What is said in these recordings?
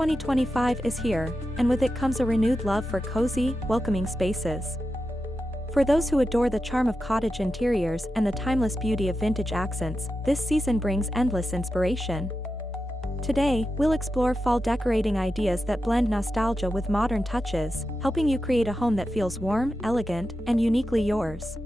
2025 is here, and with it comes a renewed love for cozy, welcoming spaces. For those who adore the charm of cottage interiors and the timeless beauty of vintage accents, this season brings endless inspiration. Today, we'll explore fall decorating ideas that blend nostalgia with modern touches, helping you create a home that feels warm, elegant, and uniquely yours.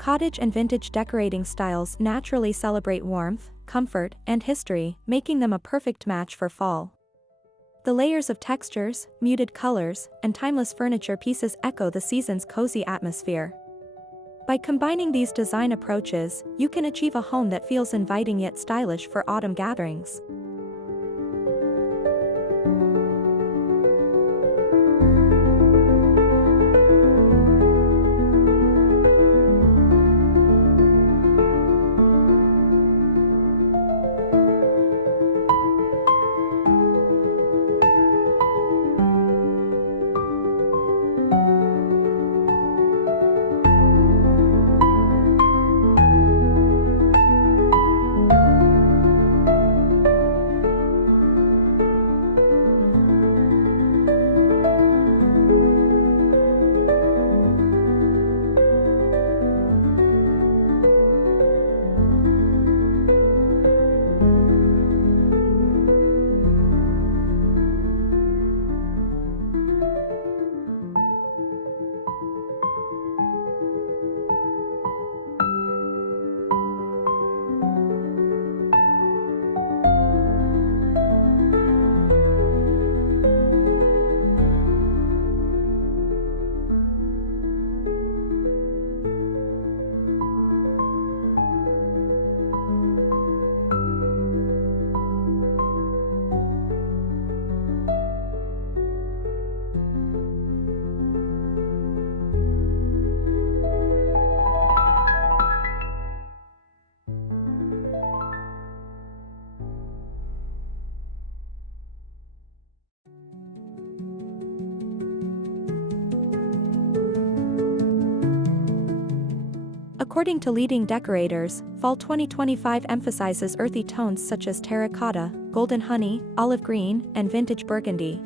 Cottage and vintage decorating styles naturally celebrate warmth, comfort, and history, making them a perfect match for fall. The layers of textures, muted colors, and timeless furniture pieces echo the season's cozy atmosphere. By combining these design approaches, you can achieve a home that feels inviting yet stylish for autumn gatherings. According to leading decorators, Fall 2025 emphasizes earthy tones such as terracotta, golden honey, olive green, and vintage burgundy.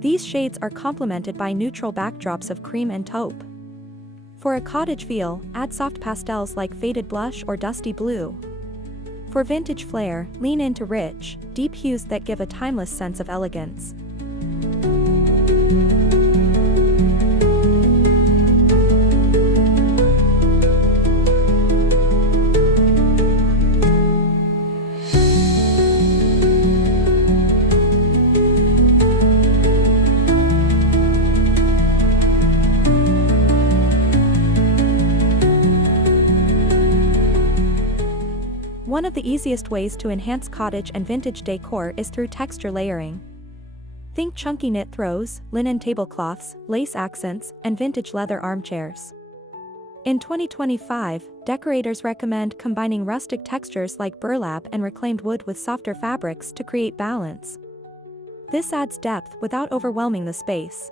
These shades are complemented by neutral backdrops of cream and taupe. For a cottage feel, add soft pastels like faded blush or dusty blue. For vintage flair, lean into rich, deep hues that give a timeless sense of elegance. One of the easiest ways to enhance cottage and vintage decor is through texture layering. Think chunky knit throws, linen tablecloths, lace accents, and vintage leather armchairs. In 2025, decorators recommend combining rustic textures like burlap and reclaimed wood with softer fabrics to create balance. This adds depth without overwhelming the space.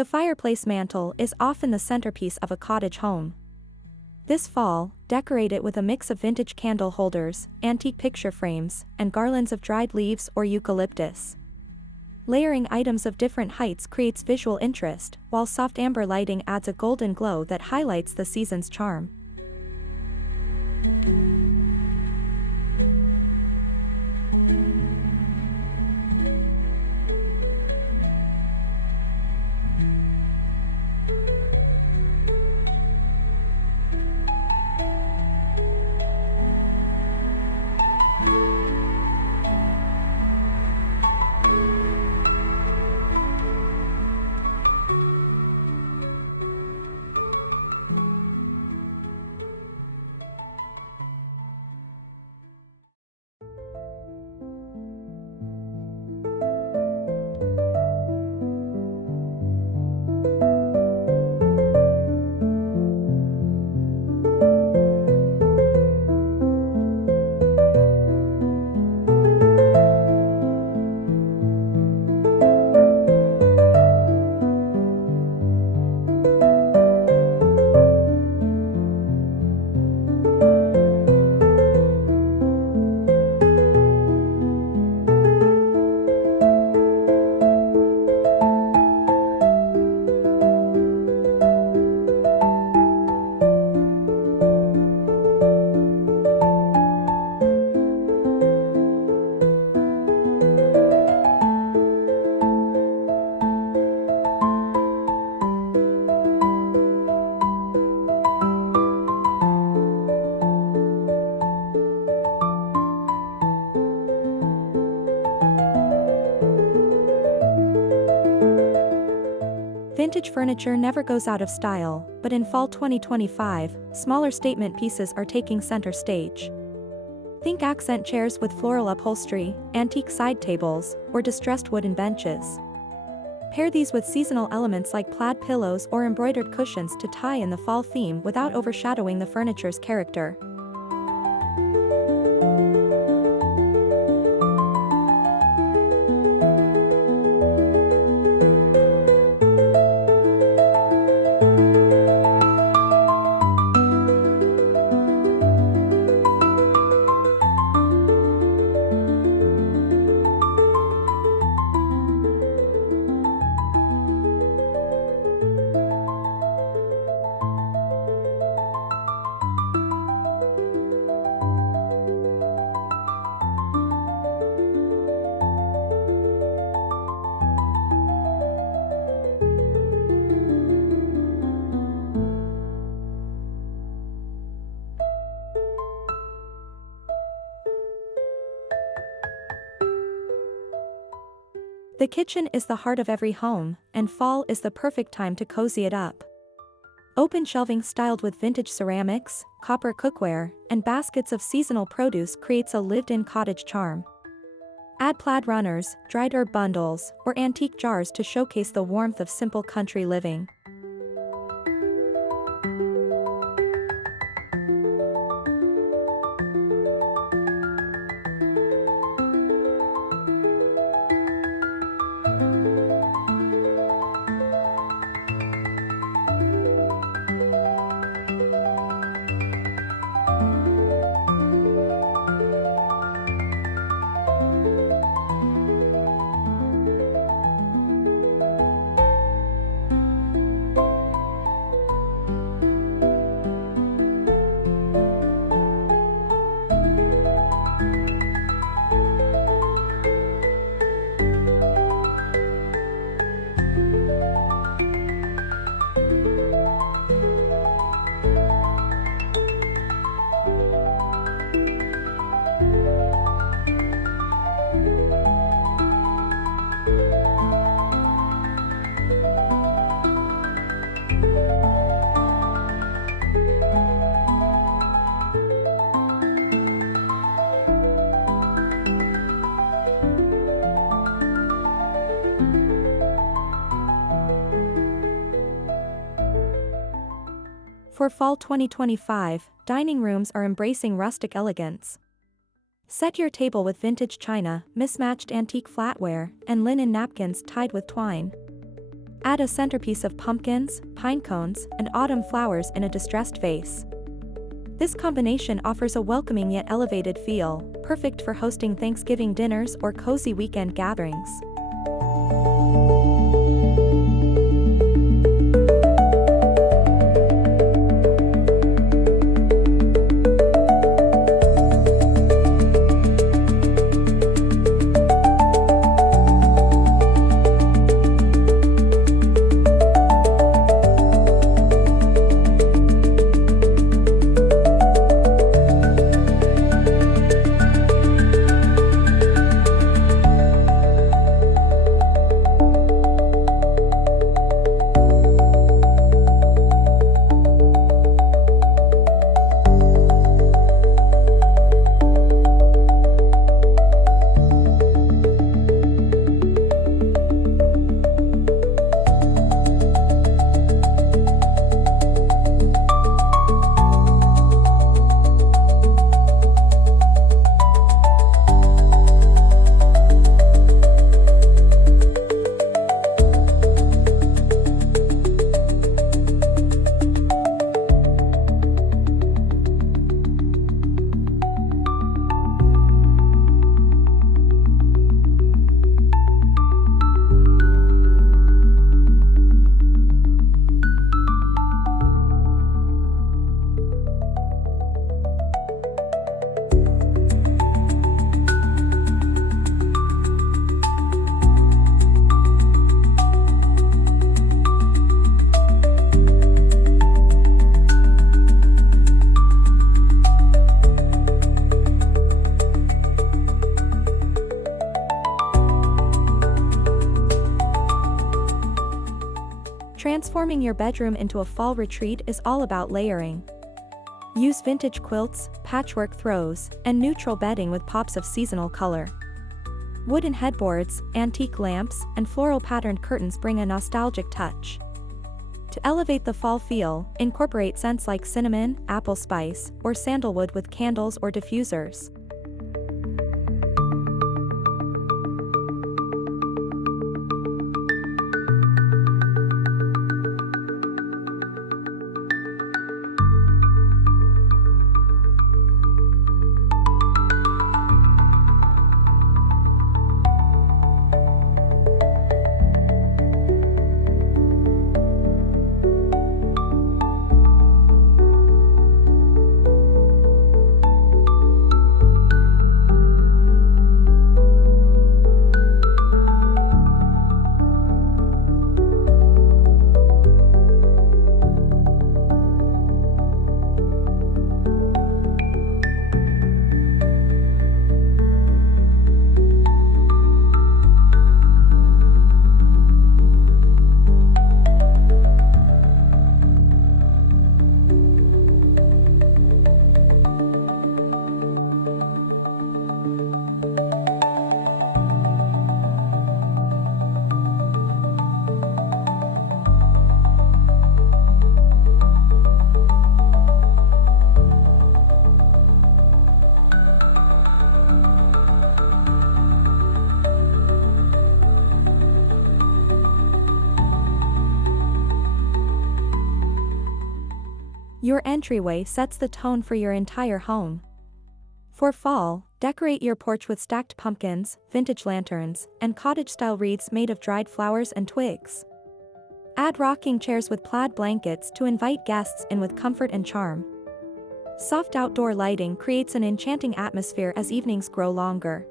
The fireplace mantel is often the centerpiece of a cottage home. This fall, decorate it with a mix of vintage candle holders, antique picture frames, and garlands of dried leaves or eucalyptus. Layering items of different heights creates visual interest, while soft amber lighting adds a golden glow that highlights the season's charm. Vintage furniture never goes out of style, but in fall 2025, smaller statement pieces are taking center stage. Think accent chairs with floral upholstery, antique side tables, or distressed wooden benches. Pair these with seasonal elements like plaid pillows or embroidered cushions to tie in the fall theme without overshadowing the furniture's character. The kitchen is the heart of every home, and fall is the perfect time to cozy it up. Open shelving styled with vintage ceramics, copper cookware, and baskets of seasonal produce creates a lived-in cottage charm. Add plaid runners, dried herb bundles, or antique jars to showcase the warmth of simple country living. For fall 2025, dining rooms are embracing rustic elegance. Set your table with vintage china, mismatched antique flatware, and linen napkins tied with twine. Add a centerpiece of pumpkins, pine cones, and autumn flowers in a distressed vase. This combination offers a welcoming yet elevated feel, perfect for hosting Thanksgiving dinners or cozy weekend gatherings. Transforming your bedroom into a fall retreat is all about layering. Use vintage quilts, patchwork throws, and neutral bedding with pops of seasonal color. Wooden headboards, antique lamps, and floral patterned curtains bring a nostalgic touch. To elevate the fall feel, incorporate scents like cinnamon, apple spice, or sandalwood with candles or diffusers. Your entryway sets the tone for your entire home. For fall, decorate your porch with stacked pumpkins, vintage lanterns, and cottage-style wreaths made of dried flowers and twigs. Add rocking chairs with plaid blankets to invite guests in with comfort and charm. Soft outdoor lighting creates an enchanting atmosphere as evenings grow longer.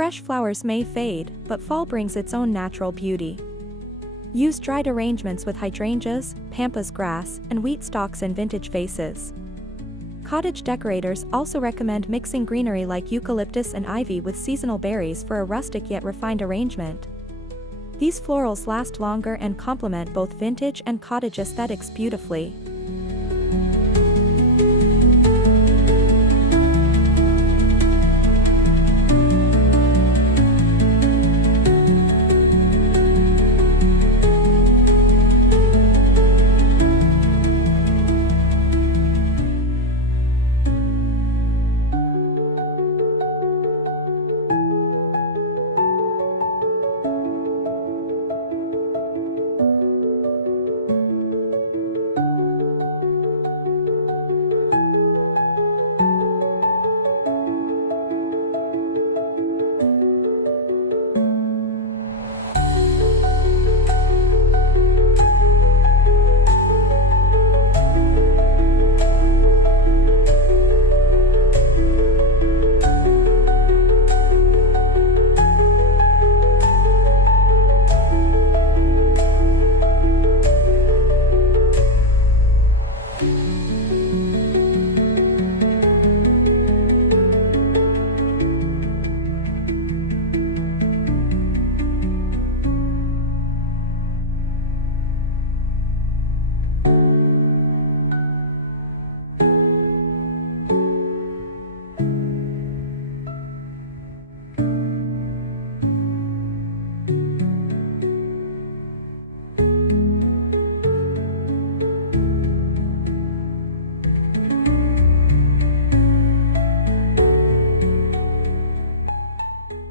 Fresh flowers may fade, but fall brings its own natural beauty. Use dried arrangements with hydrangeas, pampas grass, and wheat stalks in vintage vases. Cottage decorators also recommend mixing greenery like eucalyptus and ivy with seasonal berries for a rustic yet refined arrangement. These florals last longer and complement both vintage and cottage aesthetics beautifully.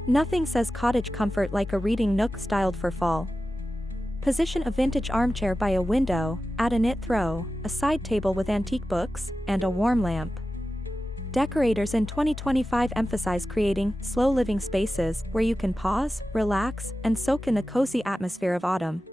Nothing says cottage comfort like a reading nook styled for fall. Position a vintage armchair by a window, add a knit throw, a side table with antique books, and a warm lamp. Decorators in 2025 emphasize creating slow living spaces where you can pause, relax, and soak in the cozy atmosphere of autumn.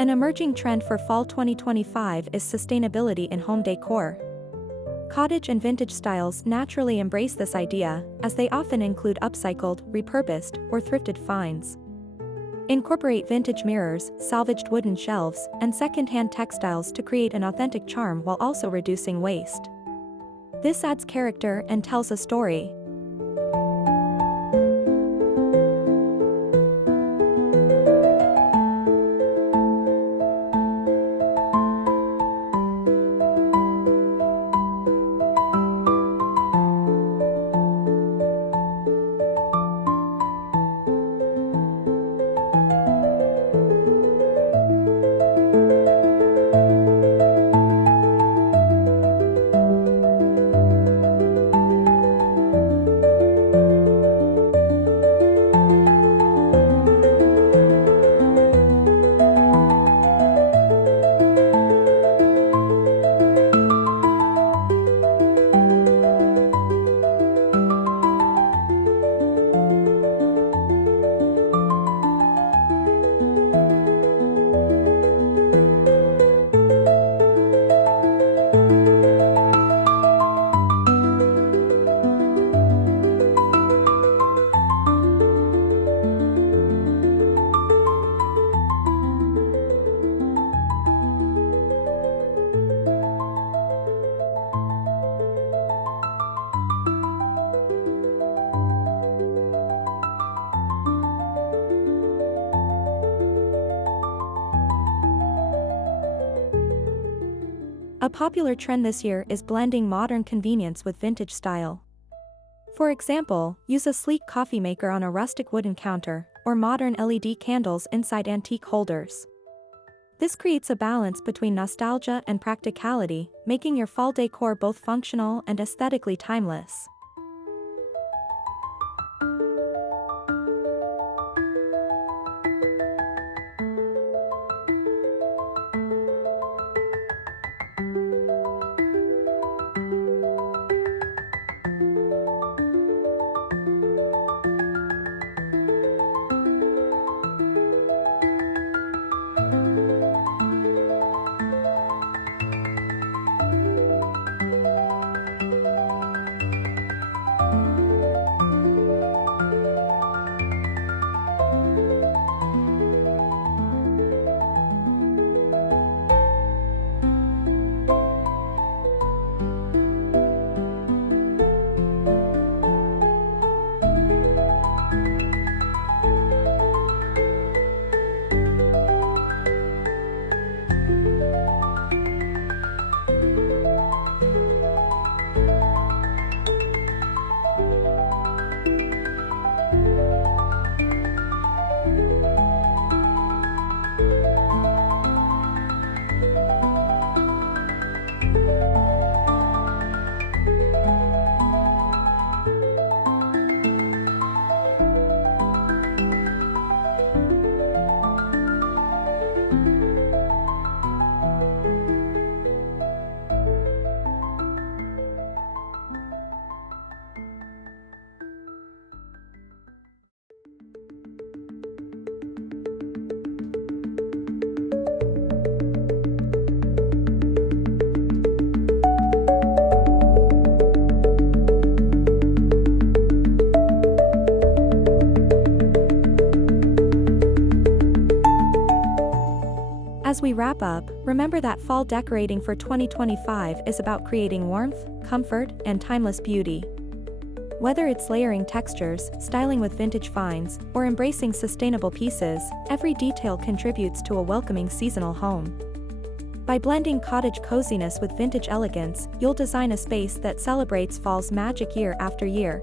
An emerging trend for fall 2025 is sustainability in home decor. Cottage and vintage styles naturally embrace this idea, as they often include upcycled, repurposed, or thrifted finds. Incorporate vintage mirrors, salvaged wooden shelves, and second-hand textiles to create an authentic charm while also reducing waste. This adds character and tells a story. A popular trend this year is blending modern convenience with vintage style. For example, use a sleek coffee maker on a rustic wooden counter, or modern LED candles inside antique holders. This creates a balance between nostalgia and practicality, making your fall decor both functional and aesthetically timeless. As we wrap up, remember that fall decorating for 2025 is about creating warmth, comfort, and timeless beauty. Whether it's layering textures, styling with vintage finds, or embracing sustainable pieces, every detail contributes to a welcoming seasonal home. By blending cottage coziness with vintage elegance, you'll design a space that celebrates fall's magic year after year.